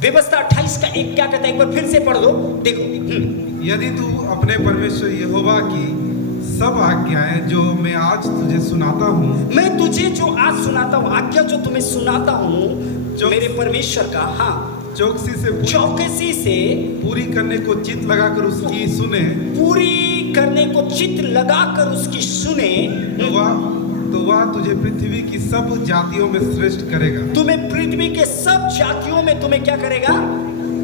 व्यवस्था 28 का 1 क्या कहता है, एक बार फिर से पढ़ दो, देखो। यदि तू अपने परमेश्वर यहोवा की सब आज्ञाएं जो मैं आज तुझे सुनाता हूँ, मैं तुझे जो आज सुनाता हूँ, आज्ञा जो तुम्हें सुनाता हूँ मेरे परमेश्वर का, हाँ, चौकसी से पूरी करने को चित लगाकर उसकी सुने, पूरी करने को चित लगाकर उसकी सुने, तो वह तुझे पृथ्वी की सब जातियों में श्रेष्ठ करेगा। तुम्हें पृथ्वी के सब जातियों में तुम्हें क्या करेगा?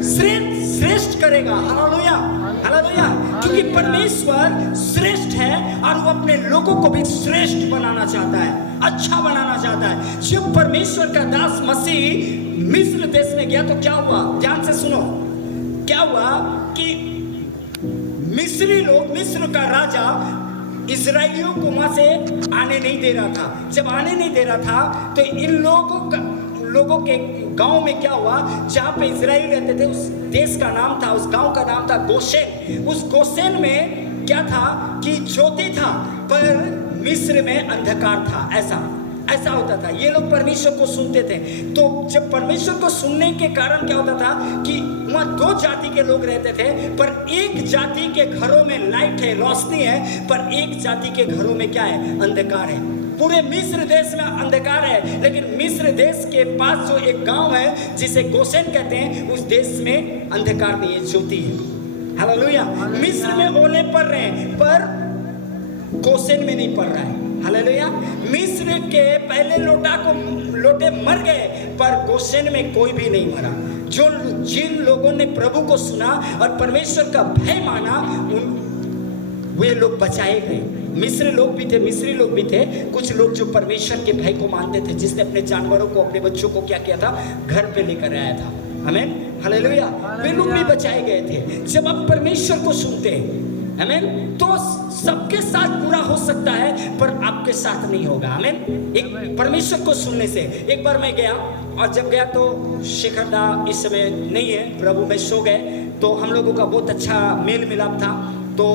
श्रेष्ठ करेगा। Hallelujah, hallelujah. क्योंकि परमेश्वर श्रेष्ठ है और वो अपने लोगों को भी श्रेष्ठ बनाना चाहता है, अच्छा बनाना चाहता है। जब परमेश्वर का दास मसीह मिस्र देश में गया तो क्या हुआ? ध्यान से सुनो, क्या हुआ कि मिस्री लोग, मिस्र का राजा इजराइलियों को वहां से आने नहीं दे रहा था। जब आने नहीं दे रहा था तो इन लोगों के गांव में क्या हुआ, जहां पे इजराइल रहते थे, उस देश का नाम था, उस गांव का नाम था गोशेन। उस गोशेन में क्या था कि ज्योति था पर मिस्र में अंधकार था। ऐसा होता था। ये लोग परमेश्वर को सुनते थे। तो जब परमेश्वर को सुनने के कारण क्या होता था कि वहाँ 2 जाति के लोग रहते थे, पर एक जाति के घरों में लाइट है, रोशनी है, पर एक जाति के घरों में क्या है? अंधकार है। पूरे मिस्र देश में अंधकार है, लेकिन मिस्र देश के पास जो एक गांव है जिसे गोशेन कहते हैं, उस देश में अंधकार नहीं है, ज्योति है। हालेलुया। मिस्र में ओले पड़ रहे हैं पर गोशेन में नहीं पड़ रहा है। हालेलुया। मिस्र के पहले लोटे मर गए पर गोशेन में कोई भी नहीं मरा। जिन लोगों ने प्रभु को सुना और परमेश्वर का भय माना, वे लोग बचाए गए। मिस्री लोग भी थे, कुछ लोग जो परमेश्वर के भय को मानते थे, जिसने अपने जानवरों को, अपने बच्चों को क्या किया था? घर पे लेकर आया था। आमीन, हालेलुया। वे लोग भी बचाए गए थे। जब आप परमेश्वर को सुनते हैं, आमीन, तो सबके साथ पूरा हो सकता है पर आपके साथ नहीं होगा। आमीन। एक परमेश्वर को सुनने से। एक बार मैं गया और जब गया तो शेखर दा इस समय नहीं है, प्रभु में सो गए। तो हम लोगों का बहुत अच्छा मेल मिलाप था। तो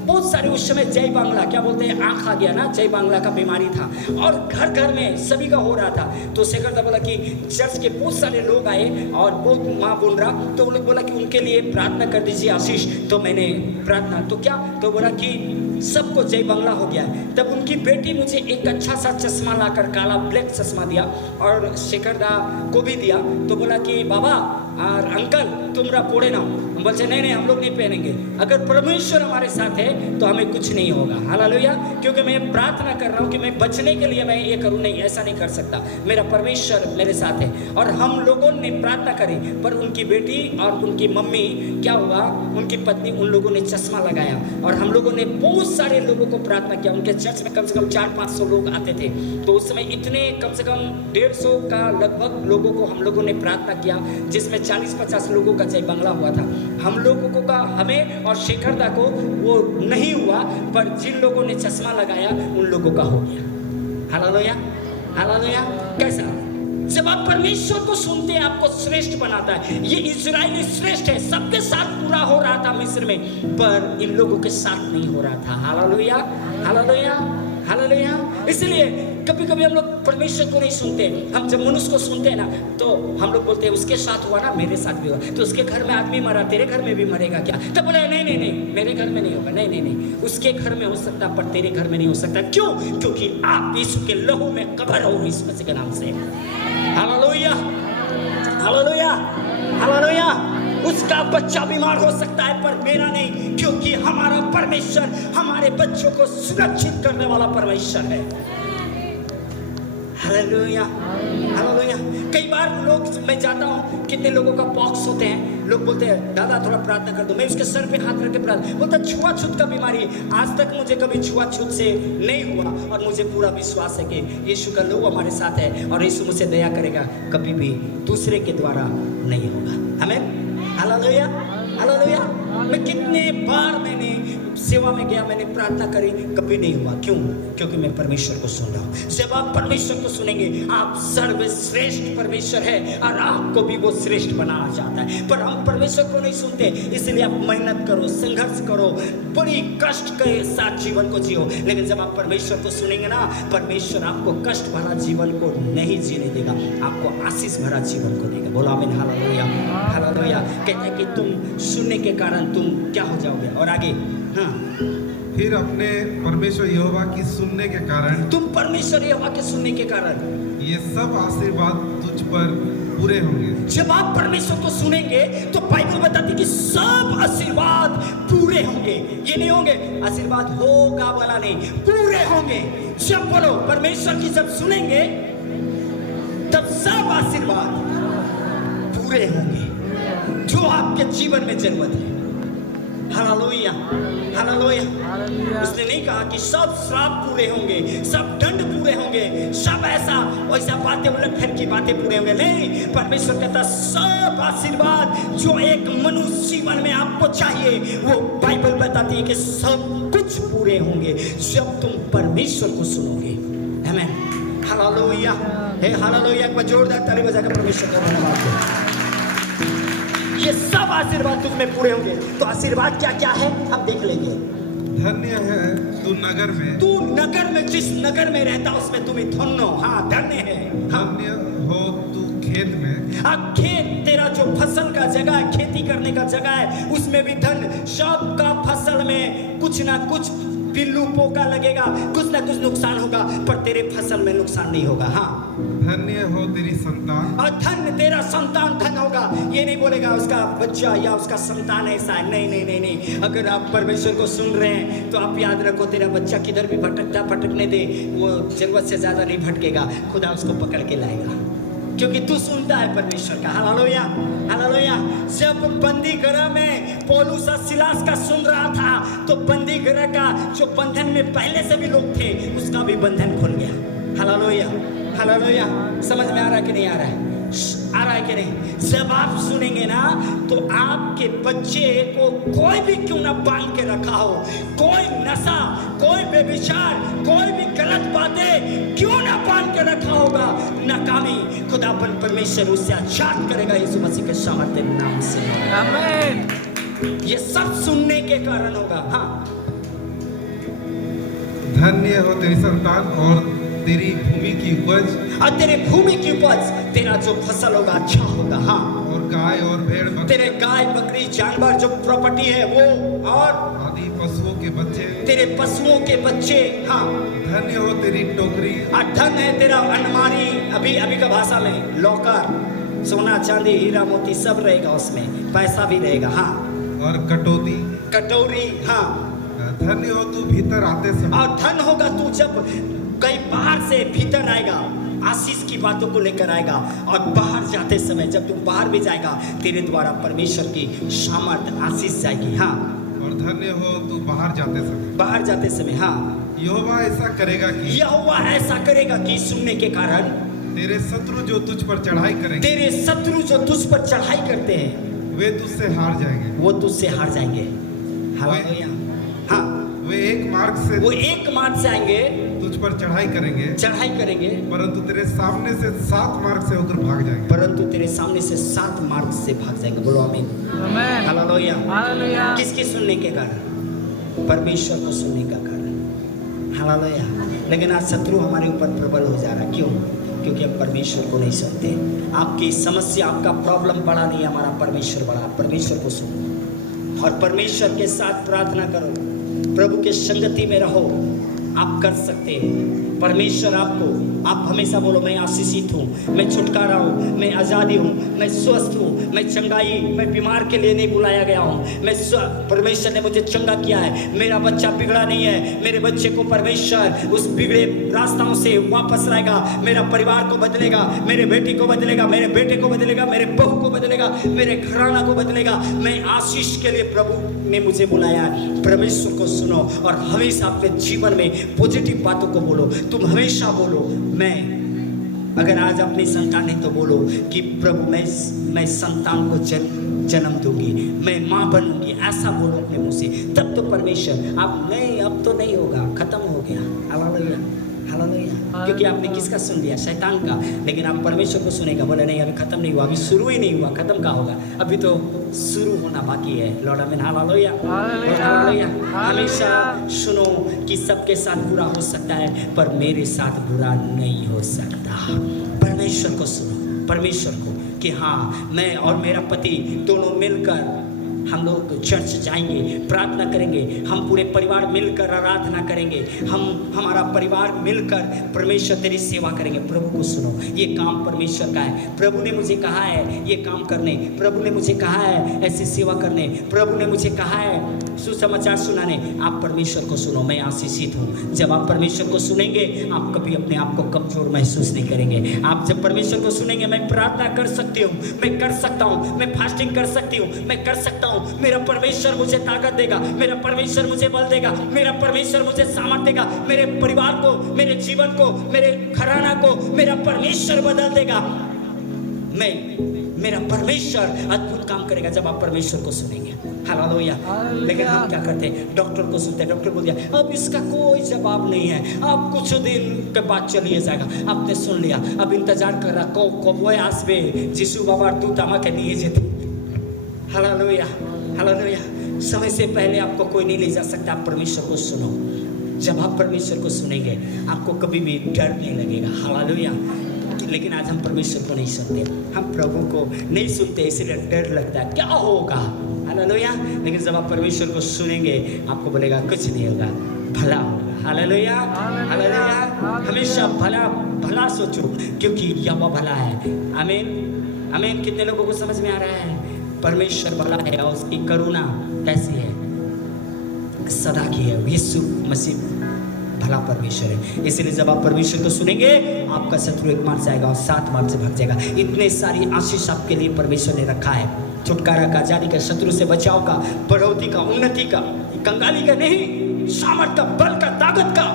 बहुत सारे उस समय जय बांग्ला, क्या बोलते हैं, आंख आ गया ना, जय बांग्ला का बीमारी था और घर घर में सभी का हो रहा था। तो शेखर दा बोला कि चर्च के बहुत सारे लोग आए और बहुत माँ बोल रहा, तो वो लोग बोला कि उनके लिए प्रार्थना कर दीजिए आशीष। तो मैंने प्रार्थना, तो क्या, तो बोला कि सबको जय बांग्ला हो गया। तब उनकी बेटी मुझे एक अच्छा सा चश्मा लाकर, काला ब्लैक चश्मा दिया और शेखर दा को भी दिया। तो बोला कि बाबा और अंकल तुमरा पोड़े ना। हम बोलते नहीं, हम लोग नहीं पहनेंगे। अगर परमेश्वर हमारे साथ है तो हमें कुछ नहीं होगा। हालेलुया। क्योंकि मैं प्रार्थना कर रहा हूँ कि मैं बचने के लिए मैं ये करूँ, नहीं, ऐसा नहीं कर सकता। मेरा परमेश्वर मेरे साथ है। और हम लोगों ने प्रार्थना करी, पर उनकी बेटी और उनकी मम्मी, क्या हुआ, उनकी पत्नी, उन लोगों ने चश्मा लगाया और हम लोगों ने बहुत सारे लोगों को प्रार्थना किया। उनके चर्च में कम से कम 400-500 लोग आते थे। तो उस समय इतने कम से कम 150 का लगभग लोगों को हम लोगों ने प्रार्थना किया, जिसमें 40-50 लोगों का जय बांग्ला हुआ था। हम लोगों का, हमें और शेखर दा को वो नहीं हुआ, पर जिन लोगों ने चश्मा लगाया उन लोगों का हो गया। Hallelujah, hallelujah. कैसा? जब आप परमेश्वर को सुनते हैं आपको श्रेष्ठ बनाता है। ये इजराइली श्रेष्ठ है, सबके साथ पूरा हो रहा था मिस्र में, पर इन लोगों के साथ नहीं हो रहा था। Hallelujah, hallelujah, hallelujah. इसलिए कभी कभी हम लोग परमेश्वर को नहीं सुनते। हम जब मनुष्य को सुनते हैं ना, तो हम लोग बोलते हैं उसके साथ हुआ ना, मेरे साथ भी हुआ। तो उसके घर में आदमी मरा, तेरे घर में भी मरेगा क्या? तो बोले नहीं, मेरे घर में नहीं होगा। नहीं, उसके घर में हो सकता पर तेरे घर में नहीं हो सकता। क्यों? क्योंकि आप यीशु के लहू में कवर हो, इस मसीह के नाम से। Hallelujah, hallelujah, hallelujah. उसका बच्चा बीमार हो सकता है पर मेरा नहीं, क्योंकि हमारा परमेश्वर हमारे बच्चों को सुरक्षित करने वाला परमेश्वर है। Hallelujah, hallelujah. कई बार लोग, मैं जाता हूँ, कितने लोगों का पॉक्स होते हैं, लोग बोलते हैं दादा थोड़ा प्रार्थना कर दो। मैं उसके सर पे हाथ रख के प्रार्थना, बोलता छुआछूत का बीमारी। आज तक मुझे कभी छुआछूत से नहीं हुआ और मुझे पूरा विश्वास है कि यीशु का लहू हमारे साथ है और यीशु मुझसे दया करेगा, कभी भी दूसरे के द्वारा नहीं होगा। आमीन, हालेलुया, हालेलुया। मैं कितने बार मैंने सेवा में गया, मैंने प्रार्थना करी, कभी नहीं हुआ। क्यों? क्योंकि मैं परमेश्वर को सुन रहा हूँ। जब आप परमेश्वर को सुनेंगे, आप सर्वश्रेष्ठ परमेश्वर है और आपको भी वो श्रेष्ठ बनाना चाहता है। पर हम परमेश्वर को नहीं सुनते, इसलिए आप मेहनत करो, संघर्ष करो, बड़ी कष्ट के साथ जीवन को जियो। लेकिन जब आप परमेश्वर को सुनेंगे ना, परमेश्वर आपको कष्ट भरा जीवन को नहीं जीने देगा, आपको आशीष भरा जीवन को देगा। बोलो आमीन, हालेलुया। कहता है कि तुम सुनने के कारण तुम क्या हो जाओगे। और आगे, हाँ, फिर अपने परमेश्वर यहोवा की सुनने के कारण तुम परमेश्वर यहोवा के सुनने के कारण ये सब आशीर्वाद तुझ पर पूरे होंगे। जब आप परमेश्वर को सुनेंगे तो बाइबल बताती है कि सब आशीर्वाद पूरे होंगे। ये नहीं होंगे आशीर्वाद होगा वाला नहीं, पूरे होंगे। जब बोलो परमेश्वर की जब सुनेंगे तब सब आशीर्वाद पूरे होंगे जो आपके जीवन में जरूरत है। Hallelujah, hallelujah. उसने नहीं कहा कि सब श्राप पूरे होंगे, सब दंड पूरे होंगे, सब ऐसा वैसा बातें उलट फेर की बातें पूरे होंगे। नहीं, परमेश्वर कहता सब आशीर्वाद जो एक मनुष्य जीवन में आपको चाहिए वो बाइबल बताती है कि सब कुछ पूरे होंगे जब तुम परमेश्वर को सुनोगे। आमीन, हालेलुया। हे हालेलुया, एक बार जोरदार ताली बजाकर परमेश्वर का धन्यवाद करो। ये सब आशीर्वाद तुझ में पूरे होंगे। तो आशीर्वाद क्या क्या है अब देख लेंगे। धन्य है तू नगर में, तू नगर में, जिस नगर में रहता उसमें तुम धन्य, हाँ धन्य है। हाँ, धन्य हो तू खेत में, खेत तेरा जो फसल का जगह है, खेती करने का जगह है, उसमें भी धन। सबका फसल में कुछ ना कुछ पिल्लू पोका लगेगा, कुछ ना कुछ नुकसान होगा, पर तेरे फसल में नुकसान नहीं होगा। हाँ, धन्य हो तेरी संतान, और धन तेरा संतान धन होगा। ये नहीं बोलेगा उसका बच्चा या उसका संतान ऐसा है। नहीं नहीं नहीं नहीं, अगर आप परमेश्वर को सुन रहे हैं तो आप याद रखो तेरा बच्चा किधर भी भटकता भटकने दे, वो जरूरत से ज्यादा नहीं भटकेगा, खुदा उसको पकड़ के लाएगा क्योंकि तू सुनता है परमेश्वर का। Hallelujah, hallelujah. जब बंदी गृह में पौलुस और सिलास का सुन रहा था तो बंदी गृह का जो बंधन में पहले से भी लोग थे उसका भी बंधन खुल गया। Hallelujah, hallelujah. समझ में आ रहा है कि नहीं आ रहा है? आ रहा है कि नहीं? जब आप सुनेंगे ना तो आपके बच्चे को कोई भी क्यों ना बांध के रखा हो, कोई नशा, कोई बेविचार, कोई भी गलत बातें क्यों ना बांध के रखा होगा, नाकामी खुदाबंद परमेश्वर उससे आजाद करेगा यीशु मसीह के सामर्थ्य नाम से। आमीन। ये सब सुनने के कारण होगा। हाँ, धन्य हो तेरी संतान और तेरी भूमि की उपज, और तेरे भूमि की उपज, तेरा जो फसल होगा अच्छा होगा। हाँ, और गाय और भेड़ बकरी, तेरे गाय बकरी जानवर जो प्रॉपर्टी है वो, और आदि पशुओं के बच्चे, तेरे पशुओं के बच्चे। हाँ, धन्य हो तेरी टोकरी, और धन है तेरा अलमारी, अभी का भाषा में लॉकर, सोना चांदी हीरा मोती सब रहेगा उसमें, पैसा भी रहेगा। हाँ, और कटोती, कटोरी। हाँ, धन्य हो तू भीतर आते समय, और धन होगा तू जब कहीं बाहर से भीतर आएगा, आशीष की बातों को लेकर आएगा, और बाहर जाते समय जब तुम बाहर भी जाएगा तेरे द्वारा परमेश्वर की सामर्थ आशीष जाएगी। हाँ, और धन्य हो तू बाहर जाते समय, बाहर जाते समय। हाँ, यहोवा ऐसा करेगा कि, यहोवा ऐसा करेगा कि सुनने के कारण तेरे शत्रु जो तुझ पर चढ़ाई करेंगे, तेरे शत्रु जो तुझ पर चढ़ाई करते हैं वे तुझसे हार जाएंगे, वो तुझसे हार जाएंगे। हालेलुया। हाँ, वे एक मार्ग से आएंगे, तुझ पर चढ़ाई करेंगे, परंतु तेरे सामने से 7 मार्ग से होकर भाग जाएंगे, परंतु तेरे सामने से 7 मार्ग से भाग जाएंगे। बोलो आमीन, आमीन, हालेलुया, हालेलुया। किसकी सुनने के कारण? परमेश्वर को सुनने का कारण। हालेलुया। लेकिन आज शत्रु हमारे ऊपर प्रबल हो जा रहा। क्यों? क्योंकि हम परमेश्वर को नहीं सुनते। आपकी समस्या, आपका प्रॉब्लम बड़ा नहीं, हमारा परमेश्वर बड़ा। परमेश्वर को सुनो और परमेश्वर के साथ प्रार्थना करो, प्रभु के संगति में रहो, आप कर सकते हैं। परमेश्वर आपको, आप हमेशा बोलो मैं आशीषित हूँ, मैं छुटकारा हूँ, मैं आज़ादी हूँ, मैं स्वस्थ हूँ, मैं चंगाई, मैं बीमार के लिए नहीं बुलाया गया हूँ, मैं परमेश्वर ने मुझे चंगा किया है, मेरा बच्चा बिगड़ा नहीं है, मेरे बच्चे को परमेश्वर उस बिगड़े रास्ताओं से वापस लाएगा, मेरा परिवार को बदलेगा, मेरे बेटी को बदलेगा, मेरे बेटे को बदलेगा, मेरे बहू को बदलेगा, मेरे घराना को बदलेगा। मैं आशीष के लिए प्रभु ने मुझे बुलाया। परमेश्वर को सुनो और हमेशा अपने जीवन में पॉजिटिव बातों को बोलो। तुम हमेशा बोलो मैं, अगर आज अपनी संतान है तो बोलो कि प्रभु मैं संतान को जन्म दूंगी, मैं माँ बनूंगी, ऐसा बोलो अपने मुंह से। तब तो परमेश्वर, आप नहीं, अब तो नहीं होगा, खत्म हो गया। Hallelujah, hallelujah. क्योंकि आपने किसका सुन लिया? शैतान का। लेकिन आप परमेश्वर को सुनेगा, बोले नहीं अभी खत्म नहीं हुआ, अभी शुरू ही नहीं हुआ, खत्म का होगा, अभी तो शुरू होना बाकी है। लॉर्ड आमीन, हालेलुया, हालेलुया। हमेशा सुनो कि सबके साथ बुरा हो सकता है पर मेरे साथ बुरा नहीं हो सकता। परमेश्वर को सुनो, परमेश्वर को। कि हाँ, मैं और मेरा पति दोनों मिलकर हम लोग चर्च जाएंगे, प्रार्थना करेंगे, हम पूरे परिवार मिलकर आराधना करेंगे, हमारा परिवार मिलकर परमेश्वर तेरी सेवा करेंगे। प्रभु को सुनो, ये काम परमेश्वर का है। प्रभु ने मुझे कहा है ये काम करने, प्रभु ने मुझे कहा है ऐसी सेवा करने, प्रभु ने मुझे कहा है सुसमाचार सुनाने। आप परमेश्वर को सुनो, मैं आशीषित हूँ। जब आप परमेश्वर को सुनेंगे, आप कभी अपने आप को कमजोर महसूस नहीं करेंगे। आप जब परमेश्वर को सुनेंगे, मैं प्रार्थना कर सकती हूँ, मैं कर सकता हूँ, मैं फास्टिंग कर सकती हूँ, मैं कर सकता हूँ, मेरा परमेश्वर मुझे ताकत देगा, मेरा परमेश्वर मुझे बल देगा, मेरा परमेश्वर मुझे सामर्थ देगा, मेरे परिवार को, मेरे जीवन को, मेरे घराना को मेरा परमेश्वर बदल देगा। मेरा परमेश्वर अद्भुत काम करेगा जब आप परमेश्वर को सुनेंगे। हालेलुया। लेकिन हम क्या करते हैं, डॉक्टर को सुनते हैं, डॉक्टर बोल दिया अब इसका कोई जवाब नहीं है, अब कुछ दिन के बाद चलिए जाएगा। आपने सुन लिया, अब इंतजार कर रहा कब वो आसबे जिसु बाबा दूत আমাকে নিয়ে যেতে। Hallelujah, hallelujah. समय से पहले आपको कोई नहीं ले जा सकता। आप परमेश्वर को सुनो। जब आप परमेश्वर को सुनेंगे, आपको कभी भी डर नहीं लगेगा। हालेलुया। लेकिन आज हम परमेश्वर को नहीं सुनते, हम प्रभु को नहीं सुनते, इसलिए डर लगता है क्या होगा। हालेलुया। लेकिन जब आप परमेश्वर को सुनेंगे, आपको बोलेगा कुछ नहीं होगा, भला होगा। Hallelujah, hallelujah. हमेशा भला भला सोचो, क्योंकि यहोवा भला है। आमीन, आमीन। कितने लोगों को समझ में आ रहा है? परमेश्वर भला है और उसकी करुणा कैसी है, सदा की है। यीशु मसीह भला परमेश्वर है। इसलिए जब आप परमेश्वर को सुनेंगे, आपका शत्रु 1 मार्ग जाएगा और 7 मार्ग से भाग जाएगा। इतने सारी आशीष आपके लिए परमेश्वर ने रखा है। छुटकारा का, जाने का, शत्रु से बचाव का, बढ़ोतरी का, उन्नति का, कंगाली का नहीं, सामर्थ का, बल का, ताकत का,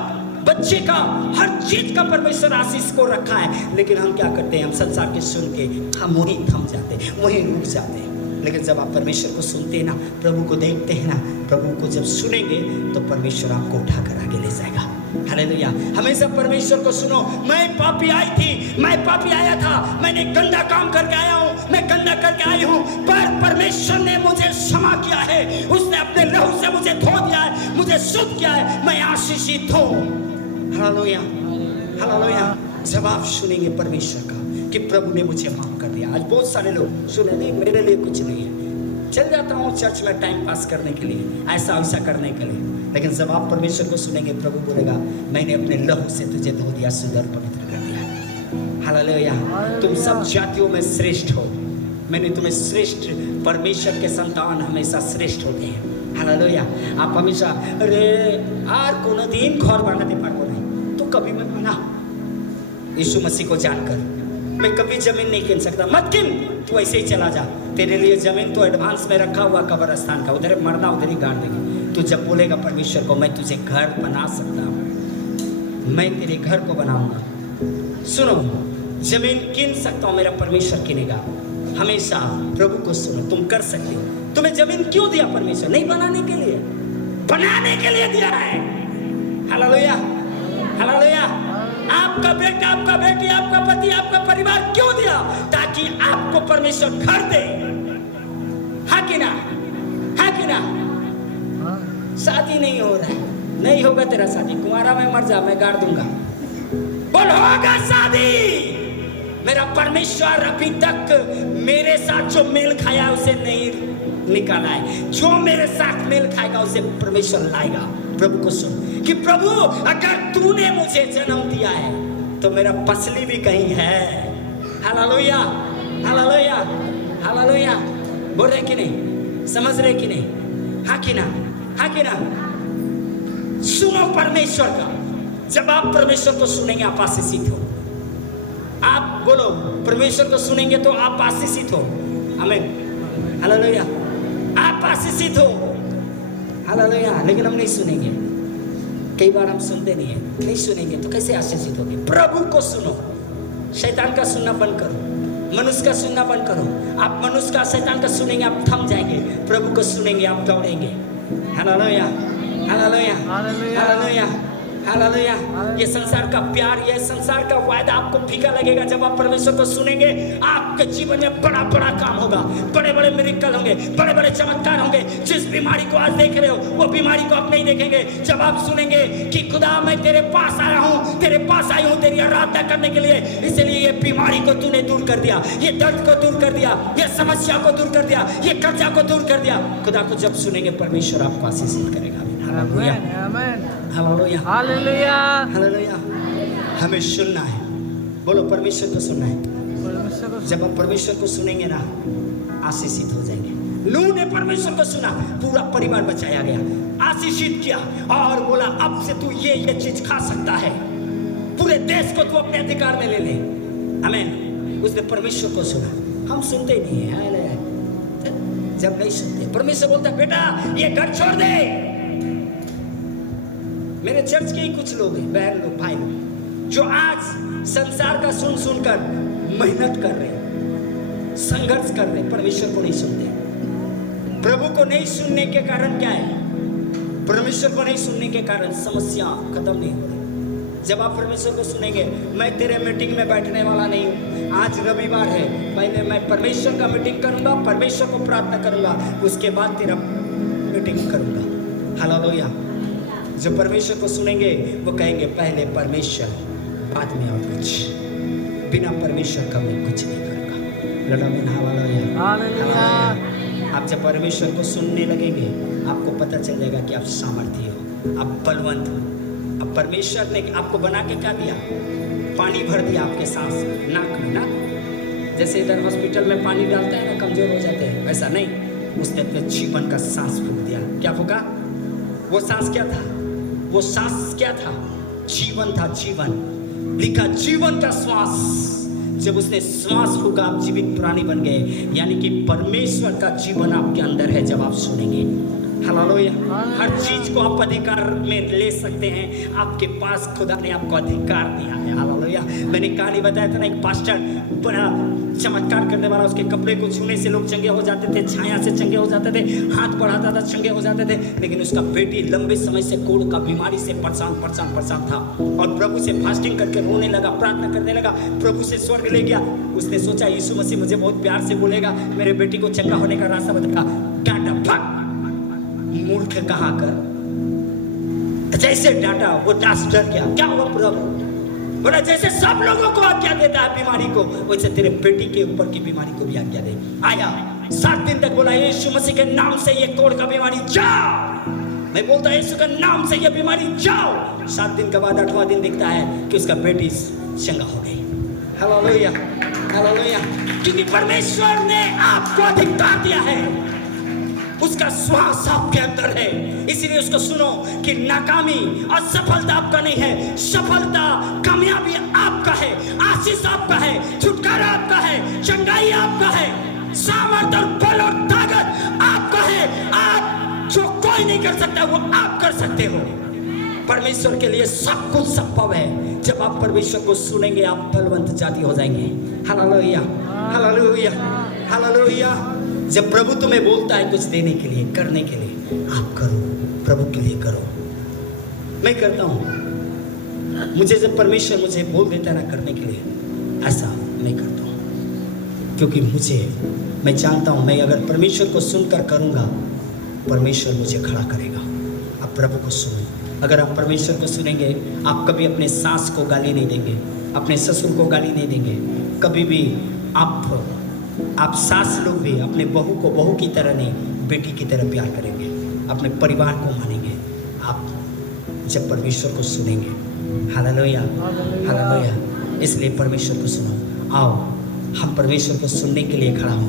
बच्चे का, हर चीज का परमेश्वर आशीष को रखा है। लेकिन हम क्या करते हैं, हम संसार के सुन के हम वहीं थम जाते हैं, वहीं रुक जाते हैं। लेकिन जब आप परमेश्वर को सुनते हैं ना, प्रभु को देखते हैं ना, प्रभु को जब सुनेंगे तो परमेश्वर आपको उठाकर आगे ले जाएगा। हालेलुया। हमेशा परमेश्वर को सुनो। मैं पापी आई थी, मैं पापी आया था, मैंने गंदा काम करके आया हूँ, मैं गंदा करके आई हूँ, पर परमेश्वर ने मुझे क्षमा किया है, उसने अपने लहू से मुझे धो दिया है, मुझे शुद्ध किया है, मैं आशीषित हूँ। Hallelujah, hallelujah. जब आप सुनेंगे परमेश्वर का कि प्रभु ने मुझे माफ कर दिया। आज बहुत सारे लोग सुने नहीं, मेरे लिए कुछ नहीं है, चल जाता हूँ चर्च में टाइम पास करने के लिए, ऐसा वैसा करने के लिए। लेकिन जब आप परमेश्वर को सुनेंगे, प्रभु बोलेगा मैंने अपने लहू से तुझे धो दिया, शुद्ध और पवित्र कर दिया। हालेलुया। तुम सब जातियों में श्रेष्ठ हो, मैंने तुम्हें श्रेष्ठ, परमेश्वर के संतान हमेशा श्रेष्ठ होते हैं। हालेलुया। आप हमेशा अरे आर कोनो दिन घर बनाते पारबो नहीं, तो कभी मैं बना यीशु मसीह को जानकर मैं कभी जमीन नहीं कीन सकता। मत कीन, तू ऐसे ही चला जा, तेरे लिए जमीन तो एडवांस में रखा हुआ कब्रिस्तान का, उधर मरना उधर ही गाड़ देंगे। तू जब बोलेगा परमेश्वर को मैं तुझे घर बना सकता हूँ, मैं तेरे घर को बनाऊंगा। सुनो, जमीन कीन सकता हूँ, मेरा परमेश्वर कीनेगा। हमेशा प्रभु को सुनो, तुम कर सकते हो। तुम्हें जमीन क्यों दिया परमेश्वर? नहीं बनाने के लिए, बनाने के लिए दिया है। Hallelujah, hallelujah. आपका बेटा, आपका बेटी, आपका पति, आपका परिवार क्यों दिया? ताकि आपको परमेश्वर घर दे। हाँ कि ना, हाँ कि ना? शादी नहीं हो रहा है, नहीं होगा तेरा शादी, कुंवारा में मर जा, मैं गाड़ दूंगा। बोल होगा शादी। मेरा परमेश्वर अभी तक मेरे साथ जो मेल खाया उसे नहीं निकाला है, जो मेरे साथ मेल खाएगा उसे परमेश्वर लाएगा। प्रभु को सुन कि प्रभु अगर तूने मुझे जन्म दिया है तो मेरा पसली भी कहीं है। Hallelujah, hallelujah, hallelujah. बोल रहे कि नहीं, समझ रहे कि नहीं? हाँ कि ना, हाँ कि ना? सुनो परमेश्वर का। जब आप परमेश्वर को सुनेंगे, आप आशीषित हो। आप बोलो परमेश्वर को सुनेंगे तो आप आशीषित हो। आमीन, हालेलुया। आप आशीषित हो। हालेलुया। लेकिन हम नहीं सुनेंगे, कई बार हम सुनते नहीं है, नहीं सुनेंगे तो कैसे आशीषित होंगे? प्रभु को सुनो, शैतान का सुनना बंद करो, मनुष्य का सुनना बंद करो। आप मनुष्य का, शैतान का सुनेंगे, आप थम जाएंगे। प्रभु को सुनेंगे, आप दौड़ेंगे। Hallelujah, hallelujah, hallelujah, hallelujah. ये संसार का प्यार, ये संसार का वायदा आपको फीका लगेगा। जब आप परमेश्वर को सुनेंगे, आपके जीवन में बड़ा बड़ा काम होगा, बड़े बड़े मिरेकल होंगे, बड़े बड़े चमत्कार होंगे। जिस बीमारी को आज देख रहे हो, वो बीमारी को आप नहीं देखेंगे। जब आप सुनेंगे कि खुदा मैं तेरे पास आया हूँ, तेरे पास आई हूँ तेरी आराधना करने के लिए, इसलिए ये बीमारी को तूने दूर कर दिया, ये दर्द को दूर कर दिया, ये समस्या को दूर कर दिया, ये कर्जा को दूर कर दिया। खुदा को जब सुनेंगे, परमेश्वर आपको आशीषित करेगा। Hallelujah, hallelujah, hallelujah, hallelujah. हमें सुनना है, बोलो परमेश्वर को सुनना है। जब हम परमेश्वर को सुनेंगे ना, आशीषित हो जाएंगे। नूह ने परमेश्वर को सुना, पूरा परिवार बचाया गया, आशीषित किया और बोला अब से तू ये चीज खा सकता है, पूरे देश को तू अपने अधिकार में ले ले। आमीन। उसने परमेश्वर को सुना। हम सुनते ही नहीं है। जब नहीं सुनते, परमेश्वर बोलता है बेटा ये घर छोड़ दे। मेरे चर्च के ही कुछ लोग हैं, बहन लोग, भाई लोग, जो आज संसार का सुन सुनकर मेहनत कर रहे, संघर्ष कर रहे, परमेश्वर को नहीं सुनते। प्रभु को नहीं सुनने के कारण क्या है? परमेश्वर को नहीं सुनने के कारण समस्या खत्म नहीं हो रही। जब आप परमेश्वर को सुनेंगे, मैं तेरे मीटिंग में बैठने वाला नहीं हूँ, आज रविवार है, पहले मैं परमेश्वर का मीटिंग करूंगा, परमेश्वर को प्रार्थना करूंगा, उसके बाद तेरा मीटिंग करूंगा। हालेलुया। जो परमेश्वर को सुनेंगे वो कहेंगे पहले परमेश्वर, बाद में और कुछ, बिना परमेश्वर का मैं कुछ नहीं करूंगा। हालेलुया। आप जब परमेश्वर को सुनने लगेंगे, आपको पता चल जाएगा कि आप सामर्थ्य हो, आप बलवंत हो। अब परमेश्वर ने आपको बना के क्या दिया? पानी भर दिया आपके सांस नाक में ना, जैसे इधर हॉस्पिटल में पानी डालते हैं ना, कमजोर हो जाते हैं, वैसा नहीं, उसने अपने जीवन का सांस फूंक दिया। क्या फूंका? वो सांस क्या था? वो सांस क्या था? जीवन था, जीवन। लिखा जीवन का श्वास। जब उसने श्वास फूंका, आप जीवित प्राणी बन गए, यानी कि परमेश्वर का जीवन आपके अंदर है। जब आप सुनेंगे, हालेलुया, हर चीज को आप अधिकार में ले सकते हैं। आपके पास खुदा ने आपको अधिकार दिया है। हालेलुया। मैंने कहानी बताया था ना, एक पास्टर बड़ा चमत्कार करने वाला, उसके कपड़े को छूने से लोग चंगे हो जाते थे, छाया से चंगे हो जाते थे, हाथ बढ़ाता था चंगे हो जाते थे। लेकिन उसका बेटी लंबे समय से कोढ़ का बीमारी से परेशान था और प्रभु से फास्टिंग करके रोने लगा, प्रार्थना करने लगा, प्रभु से स्वर्ग ले गया। उसने सोचा यीशु मसीह मुझे बहुत प्यार से बोलेगा, मेरे बेटी को चंगा होने का रास्ता बताएगा। डांटा, भाग, मूर्ख कहाँ कर। जैसे डांटा, वो दास डर गया। क्या हुआ प्रभु? बोला जैसे सब लोगों को आज्ञा देता है बीमारी को, वैसे तेरे बेटी के ऊपर की बीमारी को भी आज्ञा दे। आया 7 दिन तक बोला यीशु मसीह के नाम से ये कोढ़ का बीमारी जाओ। मैं बोलता यीशु के नाम से ये बीमारी जाओ। 7 दिन के बाद 8वां दिन दिखता है कि उसका बेटी चंगा हो गई। Hallelujah, hallelujah. क्योंकि परमेश्वर ने आपको अधिकार दिया है, उसका श्वास आपके अंदर है। इसीलिए उसको सुनो कि नाकामी और सफलता आपका नहीं है, सफलता कामयाबी आपका है, आशीष आपका है, छुटकारा आपका है, चंगाई आपका है, सामर्थ्य और बल और ताकत आपका है। आप जो कोई नहीं कर सकता वो आप कर सकते हो। परमेश्वर के लिए सब कुछ संभव है। जब आप परमेश्वर को सुनेंगे, आप बलवंत जाति हो जाएंगे। Hallelujah, hallelujah, hallelujah. जब प्रभु तुम्हें बोलता है कुछ देने के लिए, करने के लिए, आप करो, प्रभु के लिए करो। मैं करता हूँ। मुझे जब परमेश्वर मुझे बोल देता है ना करने के लिए, ऐसा मैं करता हूँ, क्योंकि मैं जानता हूँ मैं अगर परमेश्वर को सुनकर करूँगा, परमेश्वर मुझे खड़ा करेगा। आप प्रभु को सुनो। अगर आप परमेश्वर को सुनेंगे, आप कभी अपने सास को गाली नहीं देंगे, अपने ससुर को गाली नहीं देंगे, कभी भी आप सास लोग भी अपने बहू को बहू की तरह नहीं, बेटी की तरह प्यार करेंगे, अपने परिवार को मानेंगे। आप जब परमेश्वर को सुनेंगे, हालेलुया, हालेलुया। इसलिए परमेश्वर को सुनो। आओ हम परमेश्वर को सुनने के लिए खड़ा हों।